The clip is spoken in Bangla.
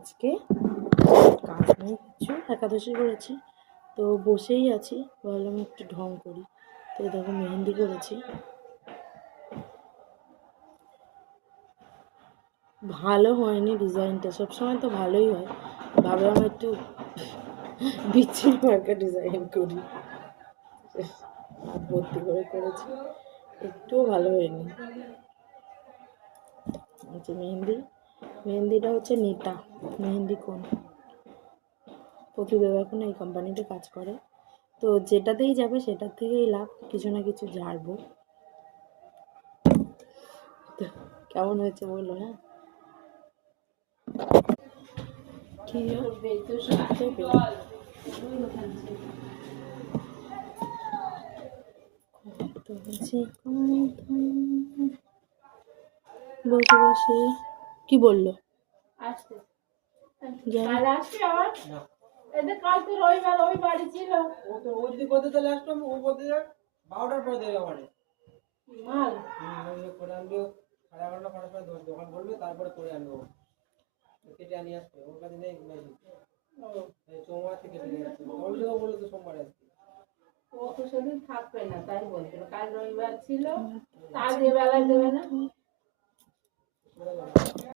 আজকে কাজ নেই কিছু, একাদশী করেছি তো বসেই আছি, ভাবলাম একটু ঢং করি। তো দেখো মেহেন্দি করেছি, ভালো হয়নি ডিজাইনটা, সবসময় তো ভালোই হয়, ভাবলাম একটু বিচ্ছিরি মার্কা ডিজাইন করি, ভর্তি করে করেছি, একটুও ভালো হয়নি। আচ্ছা মেহেন্দিটা হচ্ছে নিতা মেহেন্দি কোন, প্রতিদেব এখন এই কোম্পানিতে কাজ করে, তো যেটাতেই যাবে সেটার থেকেই লাভ, কিছু না কিছু ঝাড়বো। কেমন হয়েছে বললো? হ্যাঁ কি বসে বসে কি বললো? কাল তো রবিবার, ওই বাড়ি ছিল, ও তো ওই দিকে করতে চলে আসলাম, ও বলতে যাক 12টার পরে দেবে আমারে মাল করে আনবে, 11:30 দোকান করবে, তারপরে করে আনবো, কেটে আনি আসবে, ওর কাছে নেই সোমবার থেকে কেটে নিয়ে আসবে, ওই বললো তো সোমবার আসবে, ও তো সেদিন থাকবে না তাই বলছিল, কাল রবিবার ছিল, আজ এ বেলায় দেবে না।